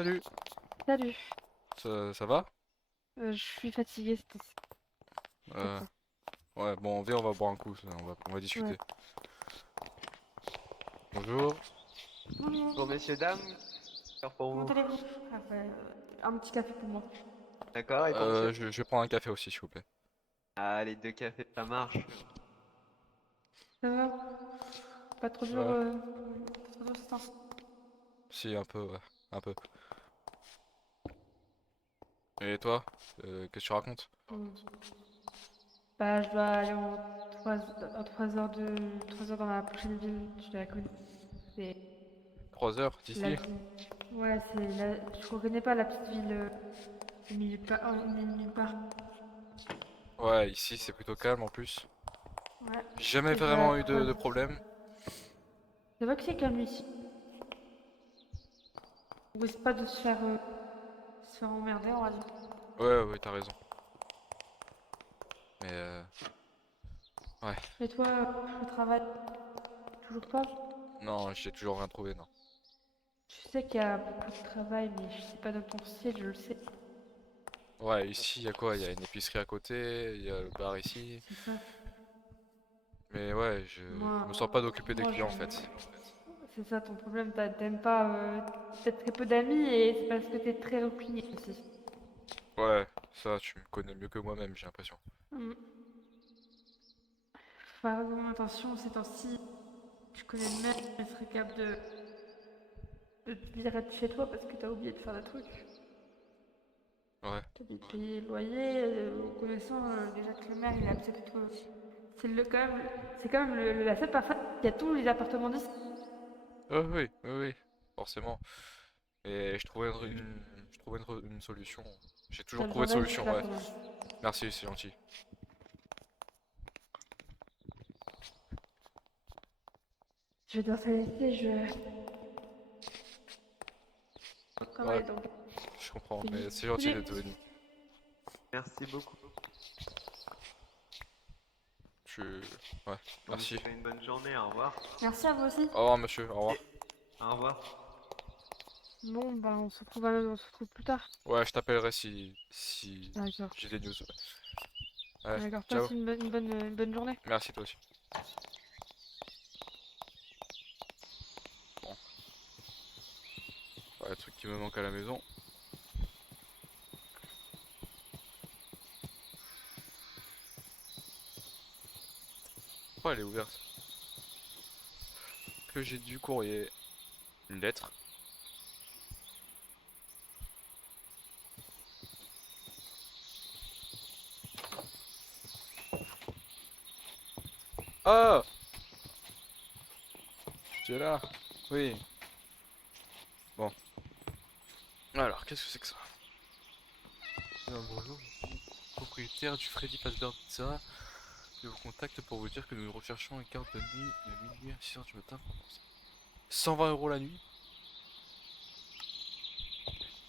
Salut, Salut, ça va? je suis fatiguée, c'est peut-être Euh, ça. ouais, bon, viens, on va boire un coup, on va Ouais. discuter. Bonjour. Bonjour Bonjour, messieurs, dames, faire pour comment vous. allez-vous? Ah bah, un petit café pour moi. D'accord, et pour monsieur? Je vais prendre un café aussi, s'il vous plaît. Ah, les deux cafés, ça marche. Ça va? Pas trop dur, Ouais, pas trop dur ce temps. si, un peu, ouais, un peu. Et toi, qu'est-ce que tu racontes? Hmm. Bah, je dois aller en 3 heures dans la prochaine ville, je la connais. C'est 3 heures la d'ici? ville. Ouais, je reconnais pas la petite ville au milieu de nulle part. Ouais, ici c'est plutôt calme en plus. Ouais, J'ai jamais et je dois aller à vraiment eu 3 de heures. problème. C'est vrai que c'est calme ici. On risque pas de se faire emmerder, on va dire. Ouais, ouais, t'as raison. Mais ouais, Et toi, le travail, toujours pas? non, j'ai toujours rien trouvé, non. Je sais qu'il y a beaucoup de travail, mais je sais pas dans ton style, je le sais. Ouais, ici, il y a quoi? Il y a une épicerie à côté, il y a le bar ici. C'est ça. Mais ouais, je Moi, me sens pas d'occuper des moi, clients en fait. c'est ça ton problème. T'aimes pas, t'as très peu d'amis et c'est parce que t'es très replié aussi. Ouais, ça, tu me connais mieux que moi-même, j'ai l'impression. Hmm. Faut faire vraiment attention ces temps-ci. Tu connais le maire, il serait capable de te virer de chez toi parce que t'as oublié de faire des trucs. Ouais. T'as oublié de payer le loyer, connaissant déjà que le maire il a accepté que c'est quand même la seule personne qui a tous les appartements d'ici. Oui, oui, oui, forcément. Et je trouvais une solution. J'ai toujours T'as trouvé besoin de d'aide, je suis solution, là ouais. quand même. Merci, c'est gentil. Je vais devoir te laisser, je Ouais, travaille donc. je comprends, Salut. mais c'est gentil Salut. d'être venu. Merci beaucoup. Je... Ouais, Je vous merci. souhaite une bonne journée, au revoir. Merci à vous aussi. Au revoir, monsieur, au revoir. Et au revoir. Bon, bah on se retrouve plus tard. Ouais, je t'appellerai si D'accord. j'ai des news. Ouais, ouais, D'accord. ciao. Passe une bonne journée. Merci, toi aussi. Bon, ouais, le truc qui me manque à la maison. Pourquoi elle est ouverte? Que j'ai du courrier. Une lettre. Ah! Tu es là? Oui. Bon. Alors, qu'est-ce que c'est que ça? Bonjour, je suis propriétaire du Freddy Fazbear Pizza. Je vous contacte pour vous dire que nous recherchons une carte de nuit de minuit à 6h du matin pour 120 € la nuit.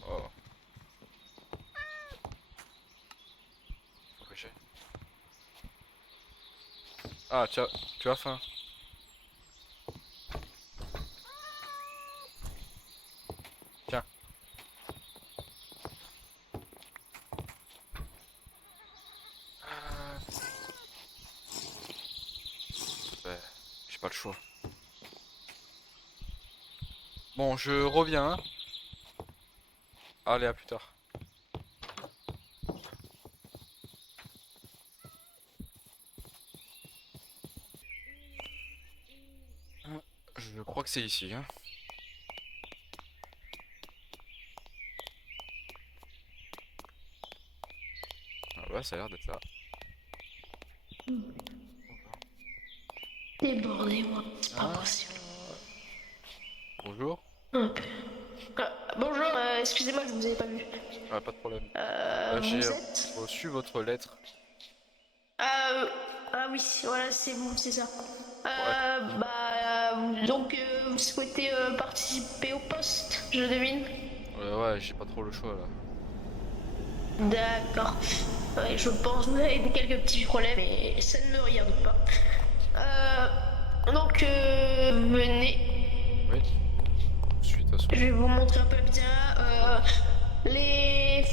Oh, faut que j'aille. Ah, tu as faim. Tiens. Ah, bah, j'ai pas le choix. Bon, je reviens, hein. Allez, à plus tard. Ah, je crois que c'est ici, hein. Ah ouais, ça a l'air d'être là. Débordez-moi, c'est pas Ah, possible. bonjour. Un peu. Bonjour, excusez-moi, je vous avais pas vu. Ah, pas de problème. J'ai Vous êtes reçu votre lettre. ah, ah oui, voilà, c'est vous, c'est ça. Ouais. Donc, vous souhaitez participer au poste, je devine. Ouais, j'ai pas trop le choix là. D'accord. Ouais, je pense que vous avez quelques petits problèmes, mais ça ne me regarde pas. Donc, venez. Oui, je suis toute façon. Je vais vous montrer un peu la pizza. Les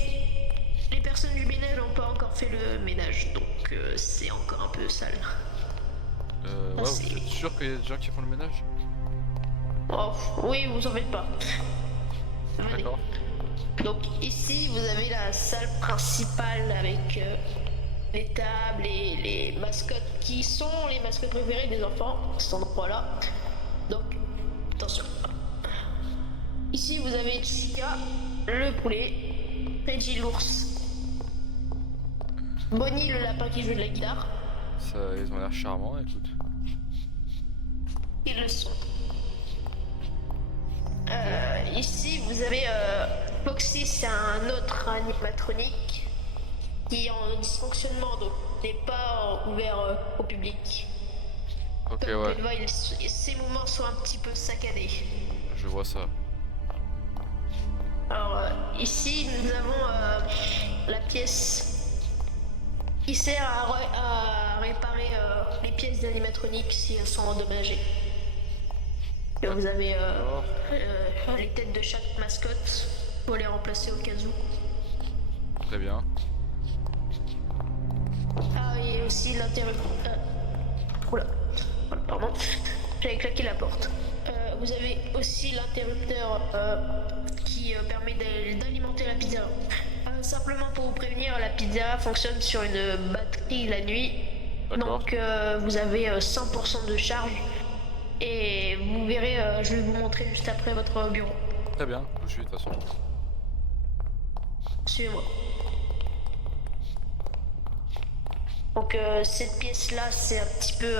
personnes du ménage n'ont pas encore fait le ménage, donc c'est encore un peu sale. Ouais, vous êtes sûr qu'il y a des gens qui font le ménage? Oh, oui, vous en faites pas. Venez. D'accord. Donc ici, vous avez la salle principale avec les tables et les mascottes qui sont les mascottes préférées des enfants, cet endroit-là. Donc, attention. Ici, vous avez Chica, le poulet, Reggie l'ours, Bonnie le lapin qui joue de la guitare. Ça, ils ont l'air charmants, écoute. Ils le sont. Ici, vous avez Foxy, c'est un autre animatronique qui est en dysfonctionnement, donc n'est pas ouvert au public. Ok, Comme vous ouais, pouvez le voir, ses mouvements sont un petit peu saccadés. je vois ça. Alors ici, nous avons la pièce qui sert à réparer les pièces d'animatronique si elles sont endommagées. Et vous avez les têtes de chaque mascotte pour les remplacer au cas où. Très bien. Ah, et aussi l'interrupteur. Oula, pardon, j'avais claqué la porte. Vous avez aussi l'interrupteur qui permet d'alimenter la pizza. Simplement pour vous prévenir, la pizza fonctionne sur une batterie la nuit. D'accord. Donc vous avez 100% de charge. Et vous verrez, je vais vous montrer juste après votre bureau. Très bien, je vous suis de toute façon. Suivez-moi. Donc cette pièce-là, c'est un petit peu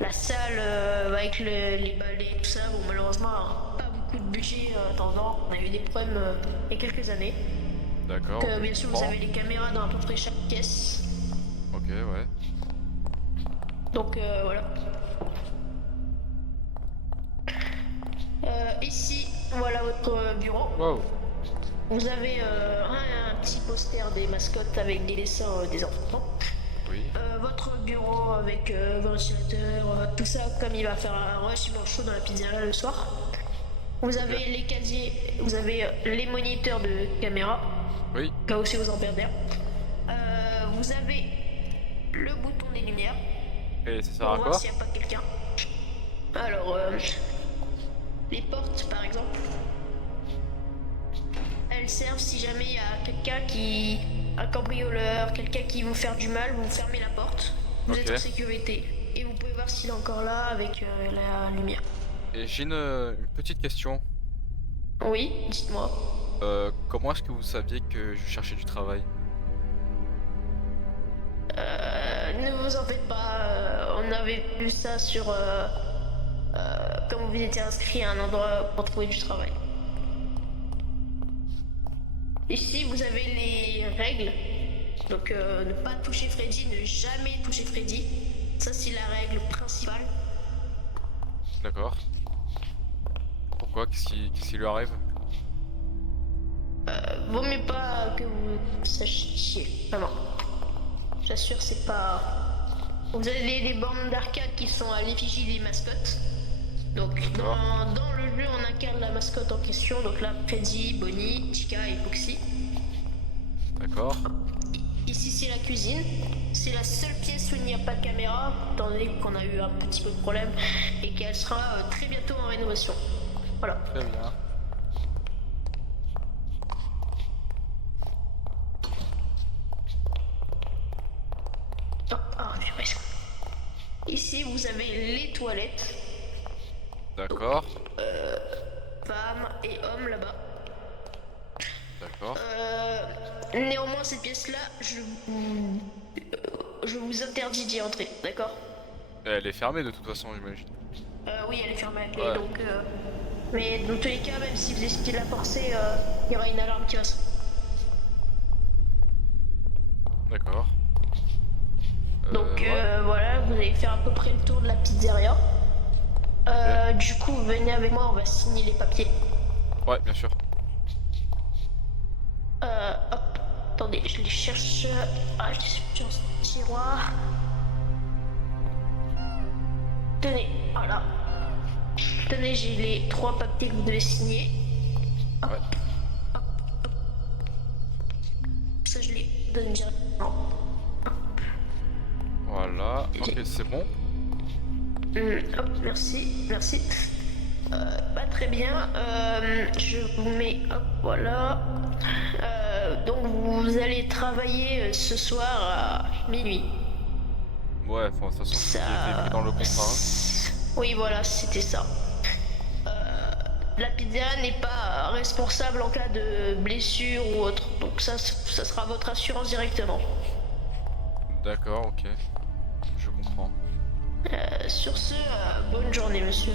la salle avec les balais, tout ça. Bon, malheureusement, pas beaucoup de budget attendant. On a eu des problèmes il y a quelques années. D'accord. Donc, ok, bien je sûr, vous comprends. avez les caméras dans à peu près chaque pièce. Ok, ouais. Donc voilà. Ici, voilà votre bureau. Wow. Vous avez un petit poster des mascottes avec des dessins des enfants. Oui. Votre bureau avec ventilateur, tout ça, comme il va faire un relativement chaud dans la pizzeria le soir. Vous avez les casiers, vous avez les moniteurs de caméra, Oui. là aussi vous en perdez. Vous avez le bouton des lumières, Et ça sert pour à voir quoi? s'il n'y a pas quelqu'un. Alors, les portes par exemple, elles servent si jamais il y a quelqu'un qui... un cambrioleur, quelqu'un qui veut faire du mal, vous fermez la porte, vous êtes Ok. en sécurité. Et vous pouvez voir s'il est encore là avec la lumière. Et j'ai une petite question. Oui, dites-moi. Comment est-ce que vous saviez que je cherchais du travail? Ne vous en faites pas, on avait vu ça sur... comme vous étiez inscrit à un endroit pour trouver du travail. Ici, vous avez les règles. Donc, ne pas toucher Freddy, ne jamais toucher Freddy. Ça, c'est la règle principale. D'accord. Pourquoi? Qu'est-ce qui lui arrive? Vaut mieux pas que vous sachiez. Vraiment. J'assure, c'est pas... Vous avez les bornes d'arcade qui sont à l'effigie des mascottes. Donc, D'accord. dans le jeu, on incarne la mascotte en question. Donc là, Freddy, Bonnie, Chica et Foxy. D'accord. Ici, c'est la cuisine. C'est la seule pièce où il n'y a pas de caméra, étant donné qu'on a eu un petit peu de problème et qu'elle sera très bientôt en rénovation. Voilà. Très bien. Oh, purée. Ici, vous avez les toilettes, D'accord. femmes et hommes là-bas. D'accord. Néanmoins, cette pièce-là, je vous interdis d'y entrer, d'accord? Elle est fermée de toute façon, j'imagine. Oui, elle est fermée à clé, Ouais. donc... Mais dans tous les cas, même si vous essayez de la forcer, il y aura une alarme qui va sonner. D'accord. Donc ouais. voilà, vous allez faire à peu près le tour de la pizzeria. Du coup, venez avec moi, on va signer les papiers. Ouais, bien sûr. Hop, attendez, je les cherche. Ah, je les suis dans ce tiroir. Tenez, voilà. Tenez, j'ai les 3 papiers que vous devez signer. Hop, Ouais. hop, hop. Ça, je les donne directement. Voilà, ok, c'est bon. Hop, merci, merci. Pas très bien. Je vous mets, hop, voilà. Donc vous allez travailler ce soir à minuit. Ouais, bon, de toute façon, c'est ce qui a été mis dans le contrat. Hein. Oui, voilà, c'était ça. La pizza n'est pas responsable en cas de blessure ou autre. Donc ça sera votre assurance directement. D'accord, ok. Je comprends. Sur ce, bonne journée, monsieur.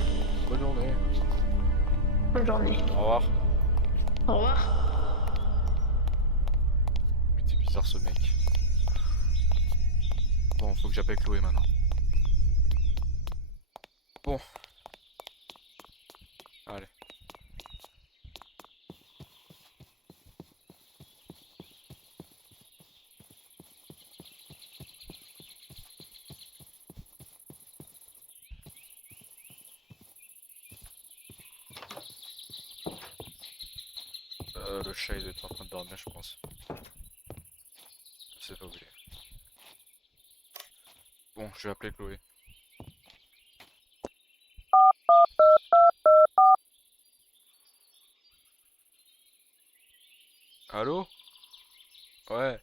Bonne journée. Bonne journée. Au revoir. Au revoir. Mais t'es bizarre ce mec. Bon, faut que j'appelle Chloé maintenant. Bon. Allez. Le chat il est en train de dormir, je pense. Je sais pas où il est. Bon, je vais appeler Chloé. Allô? Ouais.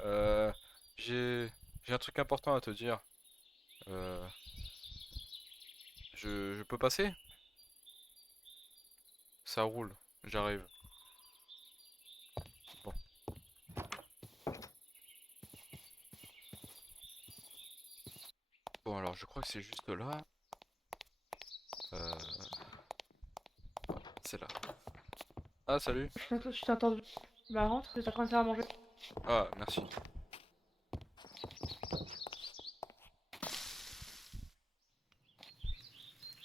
Euh, j'ai un truc important à te dire. Euh, je peux passer? Ça roule, j'arrive. Bon. Bon alors je crois que c'est juste là. Euh, c'est là. Ah salut. Je t'ai entendu. Bah rentre, je suis en train de faire à manger. Ah merci.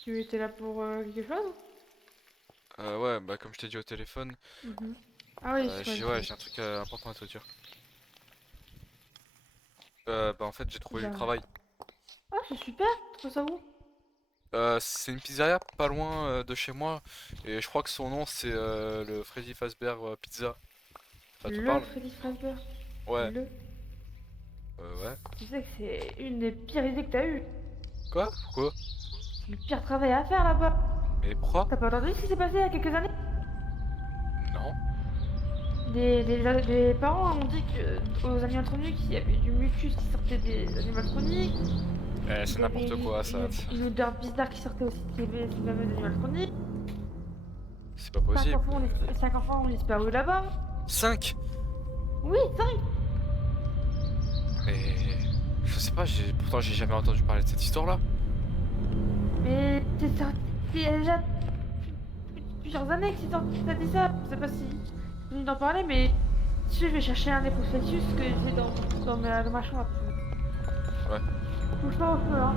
Tu étais là pour quelque chose? Ouais bah comme je t'ai dit au téléphone, Mhm. Ah oui, c'est j'ai vrai. ouais, j'ai un truc important à te dire. Bah en fait j'ai trouvé du Bah... travail. Ah, c'est super, tu trouves ça où? C'est une pizzeria pas loin de chez moi et je crois que son nom c'est le Freddy Fazbear Pizza. Ça te Le parle? Freddy Fazbear. Ouais. Le. Ouais. Tu sais que c'est une des pires idées que t'as eues. Quoi? Pourquoi? C'est le pire travail à faire là-bas. Mais pourquoi? T'as pas entendu ce qui s'est passé il y a quelques années? Non. Des parents ont dit que aux animatroniques, il y avait du mucus qui sortait des animatroniques. C'est Il y avait n'importe quoi ça. une odeur bizarre qui sortait aussi des fameux animatroniques. C'est pas possible. 5 enfants ont disparu là-bas. 5. Oui, 5. Mais je sais pas, pourtant j'ai jamais entendu parler de cette histoire-là. Mais c'est sorti il y a déjà plusieurs années que t'as dit ça. Je sais pas si je viens d'en parler, mais si je vais chercher un des prospectus que j'ai dans ma chambre. Ouais. Bouge pas au feu, hein.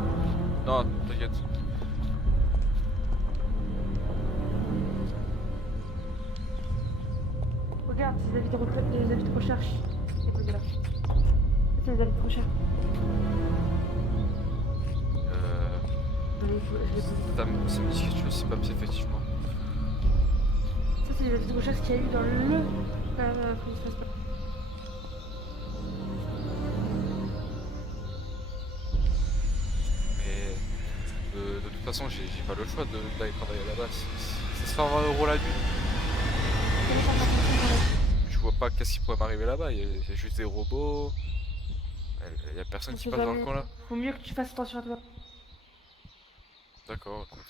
Non, t'inquiète. Regarde, c'est les avis de recherche. C'est pas grave. C'est les avis de recherche. Je l'ai Ça me dit quelque chose, c'est pas effectivement. Ça, c'est les avis de recherche qu'il y a eu dans le. Comment ça se passe. Mais de toute façon, j'ai pas le choix d'aller travailler là-bas. C'est 120 € la nuit. Comment ça marche? Je vois pas qu'est-ce qui pourrait m'arriver là-bas. Il y a juste des robots. Il y a personne On qui sait passe dans le jamais. coin là. Faut mieux que tu fasses attention à toi. D'accord, écoute.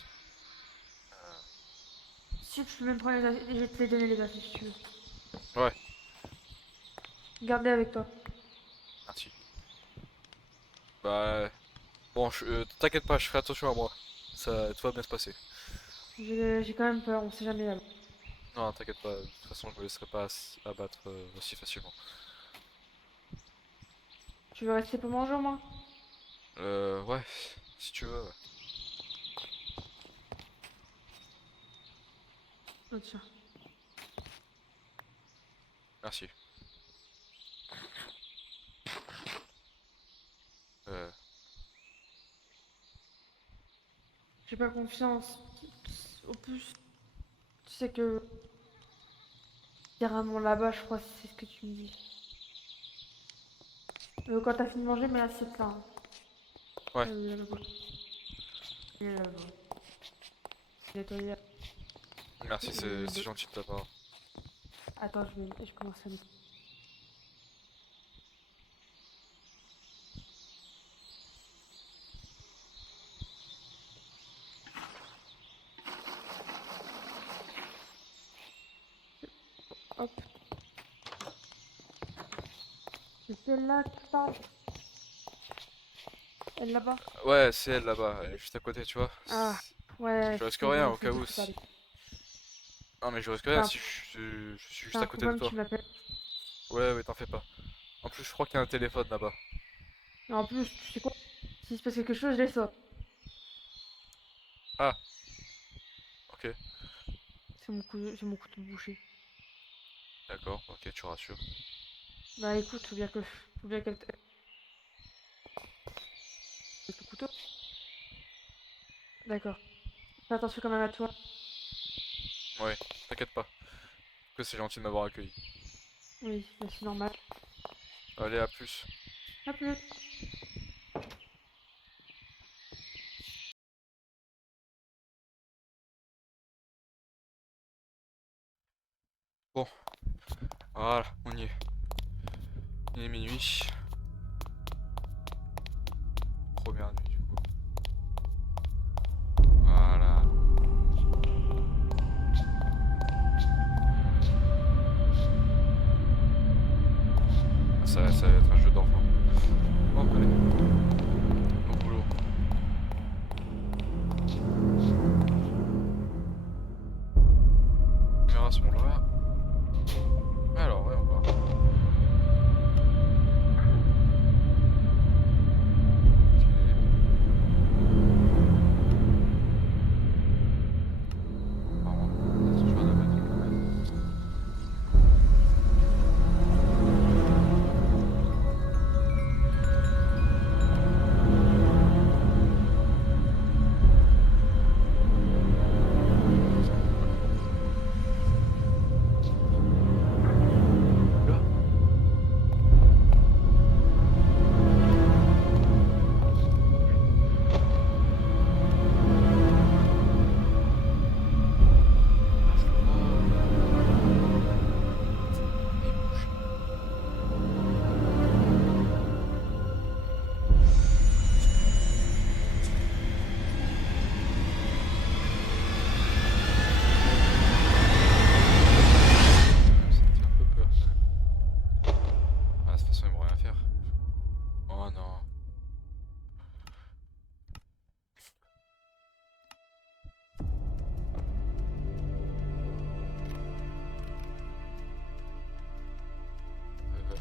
Si tu peux même prendre je vais te les donner les avis si tu veux. Ouais, Gardez avec toi. merci. Bah, bon, t'inquiète pas, je ferai attention à moi. Tout va bien se passer. J'ai quand même peur, on sait jamais là. Non, t'inquiète pas, de toute façon, je me laisserai pas abattre aussi facilement. Tu veux rester pour manger au moins? Ouais, si tu veux. Ouais. Oh, tiens. Merci. Euh, J'ai pas confiance. Au plus, tu sais que littéralement là-bas, je crois que c'est ce que tu me dis. Quand t'as fini de manger, mets l'assiette là. Hein. Ouais. Là-bas. Il est là-bas. Nettoyer. Merci, c'est de- gentil de ta part. Attends, je commence à nettoyer. Hop. C'est celle-là qui parle. Elle là-bas. Ouais, c'est elle là-bas, elle est juste à côté, tu vois. Ah, ouais, Je risque c'est rien bon, au faut cas dire où. que c'est pas lui. Non, mais je risque T'as rien un, si je suis juste t'as à un côté de problème, toi. tu m'appelles. Ouais, ouais, t'en fais pas. En plus, je crois qu'il y a un téléphone là-bas. Et en plus, tu sais quoi? S'il se passe quelque chose, je laisse ça. Ah, ok, C'est mon couteau de boucher. d'accord, ok, tu rassures. Bah écoute, faut bien qu'elle avec le couteau. D'accord. Fais attention quand même à toi. Ouais, t'inquiète pas. Que c'est gentil de m'avoir accueilli. Oui, bah, c'est normal. Allez, à plus. À plus. Bon, voilà, on y est. Il est minuit. Première nuit du coup. Voilà. Ça va être un jeu d'enfant. Bon, allez. Au boulot. Les caméras sont là. Alors, ouais, on va. Apparemment, ça se joue à la batterie quand même. Là. Ah, je le vois. Il bouge. Ça me fait un peu peur quand même. Ah, de toute façon, ils vont rien faire. Oh non.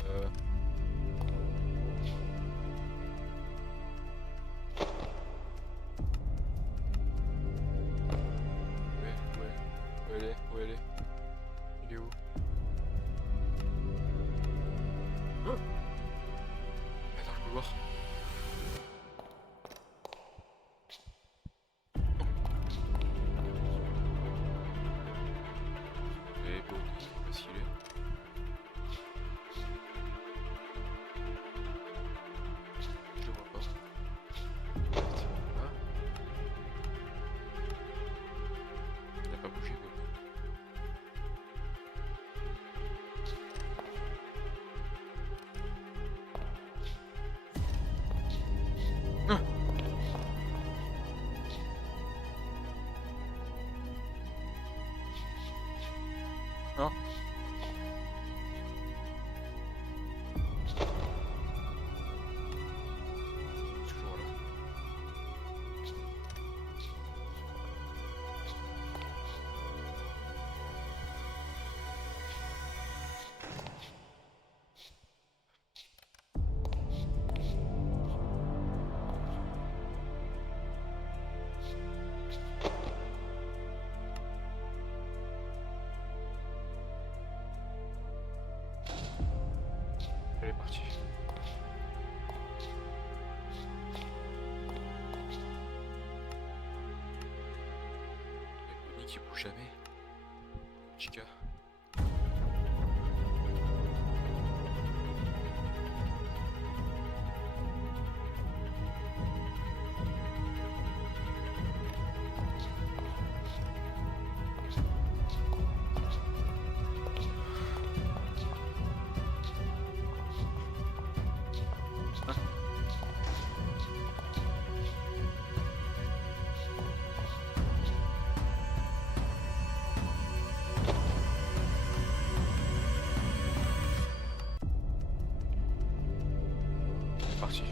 Euh... Où elle est? Où elle est? Il est où? Oh, elle est dans le couloir. Et bon, où est-ce qu'il est? Je le vois pas. Peut-être. Ah, il a pas bougé, quoi. Ah, non. Toujours là. Elle est partie. Et lit qui bouge jamais. Chica. C'est parti.